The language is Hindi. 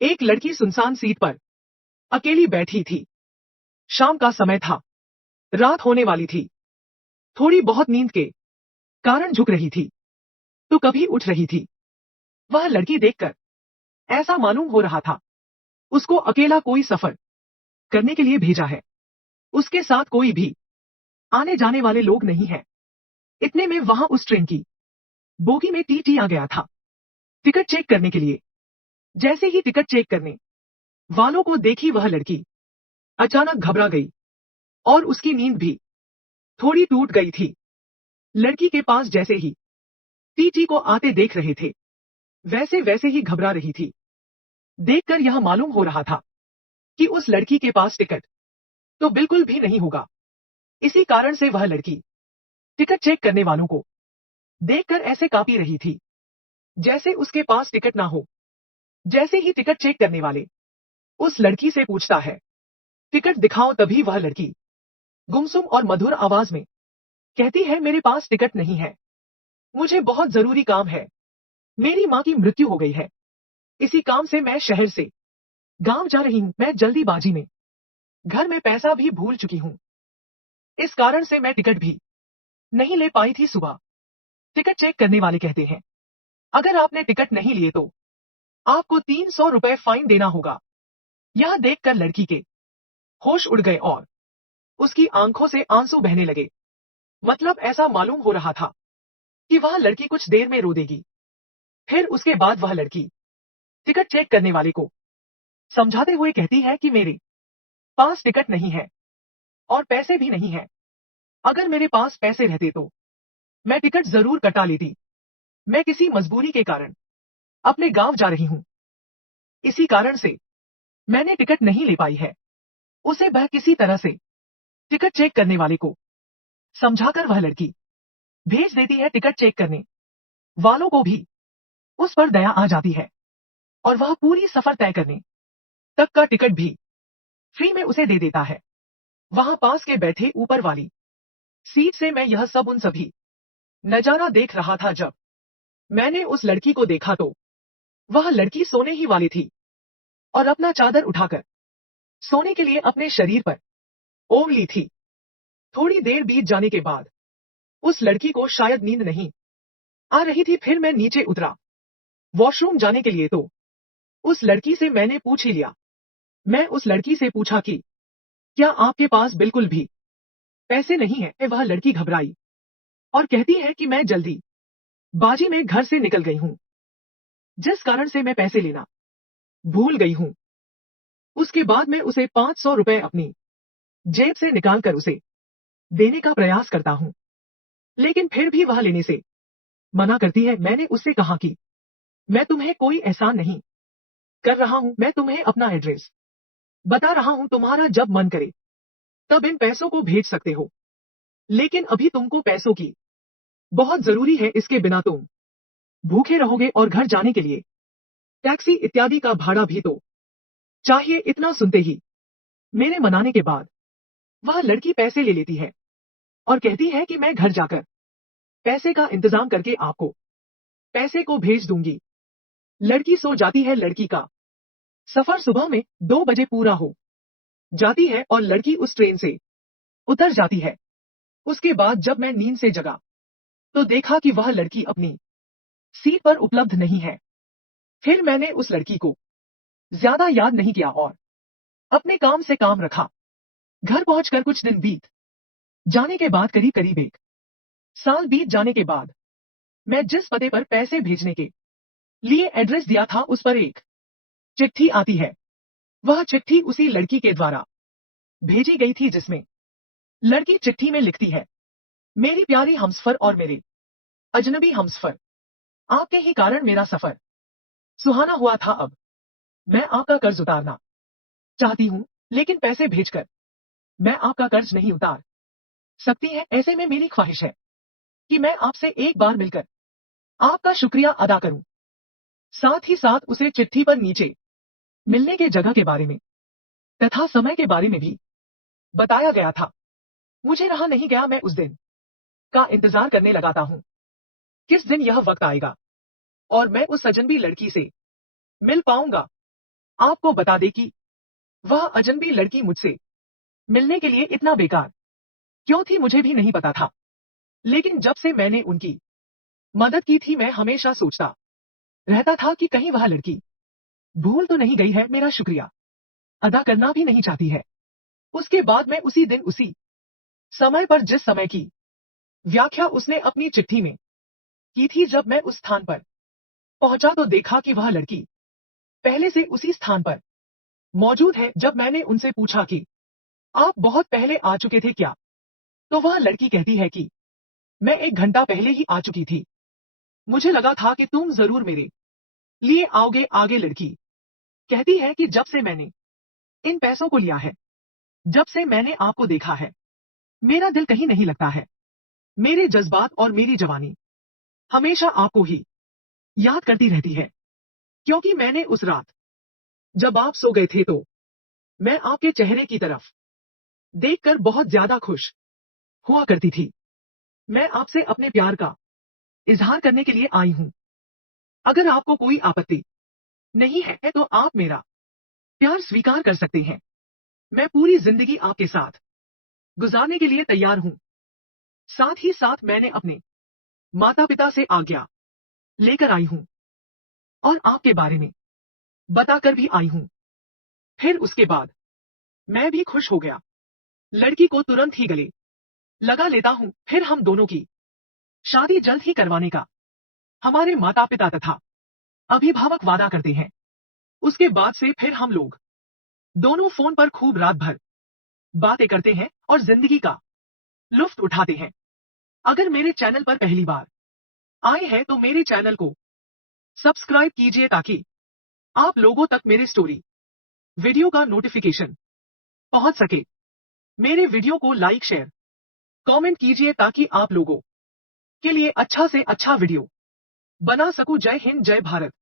एक लड़की सुनसान सीट पर अकेली बैठी थी। शाम का समय था। रात होने वाली थी। थोड़ी बहुत नींद के कारण झुक रही थी, तो कभी उठ रही थी। वह लड़की देखकर ऐसा मालूम हो रहा था, उसको अकेला कोई सफर करने के लिए भेजा है। उसके साथ कोई भी आने जाने वाले लोग नहीं है। इतने में वहां उस ट्रेन की बोगी में टीटी आ गया था, टिकट चेक करने के लिए। जैसे ही टिकट चेक करने वालों को देखी वह लड़की अचानक घबरा गई और उसकी नींद भी थोड़ी टूट गई थी। लड़की के पास जैसे ही टीटी को आते देख रहे थे, वैसे वैसे ही घबरा रही थी। देखकर यह मालूम हो रहा था कि उस लड़की के पास टिकट तो बिल्कुल भी नहीं होगा। इसी कारण से वह लड़की टिकट चेक करने वालों को देखकर ऐसे कांपी रही थी, जैसे उसके पास टिकट ना हो। जैसे ही टिकट चेक करने वाले उस लड़की से पूछता है, टिकट दिखाओ, तभी वह लड़की गुमसुम और मधुर आवाज में कहती है, मेरे पास टिकट नहीं है, मुझे बहुत जरूरी काम है। मेरी माँ की मृत्यु हो गई है, इसी काम से मैं शहर से गांव जा रही हूँ। मैं जल्दीबाजी में घर में पैसा भी भूल चुकी हूँ, इस कारण से मैं टिकट भी नहीं ले पाई थी सुबह। टिकट चेक करने वाले कहते हैं, अगर आपने टिकट नहीं लिए तो आपको 300 रुपए फाइन देना होगा। यह देखकर लड़की के होश उड़ गए और उसकी आंखों से आंसू बहने लगे। मतलब ऐसा मालूम हो रहा था कि वह लड़की कुछ देर में रो देगी। फिर उसके बाद वह लड़की टिकट चेक करने वाले को समझाते हुए कहती है कि मेरे पास टिकट नहीं है और पैसे भी नहीं है। अगर मेरे पास पैसे रहते तो मैं टिकट जरूर कटा लेती। मैं किसी मजबूरी के कारण अपने गांव जा रही हूं, इसी कारण से मैंने टिकट नहीं ले पाई है। उसे वह किसी तरह से टिकट चेक करने वाले को समझाकर वह लड़की भेज देती है। टिकट चेक करने वालों को भी उस पर दया आ जाती है और वह पूरी सफर तय करने तक का टिकट भी फ्री में उसे दे देता है। वहां पास के बैठे ऊपर वाली सीट से मैं यह सब उन सभी नजारा देख रहा था। जब मैंने उस लड़की को देखा तो वह लड़की सोने ही वाली थी और अपना चादर उठाकर सोने के लिए अपने शरीर पर ओढ़ ली थी। थोड़ी देर बीत जाने के बाद उस लड़की को शायद नींद नहीं आ रही थी। फिर मैं नीचे उतरा वॉशरूम जाने के लिए तो उस लड़की से मैंने पूछ ही लिया। मैं उस लड़की से पूछा कि क्या आपके पास बिल्कुल भी पैसे नहीं है? वह लड़की घबराई और कहती है कि मैं जल्दी बाजी में घर से निकल गई हूं, जिस कारण से मैं पैसे लेना भूल गई हूं। उसके बाद मैं उसे 500 रुपए अपनी जेब से निकालकर उसे देने का प्रयास करता हूं, लेकिन फिर भी वह लेने से मना करती है। मैंने उससे कहा कि मैं तुम्हें कोई एहसान नहीं कर रहा हूं, मैं तुम्हें अपना एड्रेस बता रहा हूं, तुम्हारा जब मन करे तब इन पैसों को भेज सकते हो, लेकिन अभी तुमको पैसों की बहुत जरूरी है, इसके बिना तुम भूखे रहोगे और घर जाने के लिए टैक्सी इत्यादि का भाड़ा भी तो चाहिए। इतना सुनते ही मेरे मनाने के बाद वह लड़की पैसे ले लेती है और कहती है कि मैं घर जाकर पैसे का इंतजाम करके आपको पैसे को भेज दूंगी। लड़की सो जाती है। लड़की का सफर सुबह में 2 बजे पूरा हो जाती है और लड़की उस ट्रेन से उतर जाती है। उसके बाद जब मैं नींद से जगा तो देखा कि वह लड़की अपनी सीट पर उपलब्ध नहीं है। फिर मैंने उस लड़की को ज्यादा याद नहीं किया और अपने काम से काम रखा। घर पहुंचकर कुछ दिन बीत जाने के बाद, करीब करीब 1 साल बीत जाने के बाद, मैं जिस पते पर पैसे भेजने के लिए एड्रेस दिया था उस पर एक चिट्ठी आती है। वह चिट्ठी उसी लड़की के द्वारा भेजी गई थी, जिसमें लड़की चिट्ठी में लिखती है, मेरी प्यारी हमसफर और मेरे अजनबी हमसफर, आपके ही कारण मेरा सफर सुहाना हुआ था। अब मैं आपका कर्ज उतारना चाहती हूं, लेकिन पैसे भेजकर मैं आपका कर्ज नहीं उतार सकती है। ऐसे में मेरी ख्वाहिश है कि मैं आपसे एक बार मिलकर आपका शुक्रिया अदा करूं। साथ ही साथ उसे चिट्ठी पर नीचे मिलने के जगह के बारे में तथा समय के बारे में भी बताया गया था। मुझे रहा नहीं गया, मैं उस दिन का इंतजार करने लगाता हूं, किस दिन यह वक्त आएगा और मैं उस अजनबी लड़की से मिल पाऊंगा। आपको बता दे कि वह अजनबी लड़की मुझसे मिलने के लिए इतना बेकार क्यों थी मुझे भी नहीं पता था। लेकिन जब से मैंने उनकी मदद की थी मैं हमेशा सोचता रहता था कि कहीं वह लड़की भूल तो नहीं गई है, मेरा शुक्रिया अदा करना भी नहीं चाहती है। उसके बाद मैं उसी दिन उसी समय पर जिस समय की व्याख्या उसने अपनी चिट्ठी में की थी, जब मैं उस स्थान पर पहुंचा तो देखा कि वह लड़की पहले से उसी स्थान पर मौजूद है। जब मैंने उनसे पूछा कि आप बहुत पहले आ चुके थे क्या, तो वह लड़की कहती है कि मैं 1 घंटा पहले ही आ चुकी थी, मुझे लगा था कि तुम जरूर मेरे लिए आओगे। आगे लड़की कहती है कि जब से मैंने इन पैसों को लिया है, जब से मैंने आपको देखा है, मेरा दिल कहीं नहीं लगता है। मेरे जज्बात और मेरी जवानी हमेशा आपको ही याद करती रहती है, क्योंकि मैंने उस रात जब आप सो गए थे तो मैं आपके चेहरे की तरफ देखकर बहुत ज्यादा खुश हुआ करती थी। मैं आपसे अपने प्यार का इजहार करने के लिए आई हूं। अगर आपको कोई आपत्ति नहीं है तो आप मेरा प्यार स्वीकार कर सकते हैं। मैं पूरी जिंदगी आपके साथ गुजारने के लिए तैयार हूं। साथ ही साथ मैंने अपने माता पिता से आज्ञा लेकर आई हूं और आपके बारे में बताकर भी आई हूं। फिर उसके बाद मैं भी खुश हो गया। लड़की को तुरंत ही गले लगा लेता हूं। फिर हम दोनों की शादी जल्द ही करवाने का हमारे माता पिता तथा अभिभावक वादा करते हैं। उसके बाद से फिर हम लोग दोनों फोन पर खूब रात भर बातें करते हैं और जिंदगी का लुत्फ उठाते हैं। अगर मेरे चैनल पर पहली बार आए हैं तो मेरे चैनल को सब्सक्राइब कीजिए ताकि आप लोगों तक मेरे स्टोरी वीडियो का नोटिफिकेशन पहुंच सके। मेरे वीडियो को लाइक शेयर कमेंट कीजिए ताकि आप लोगों के लिए अच्छा से अच्छा वीडियो बना सकूं। जय हिंद, जय भारत।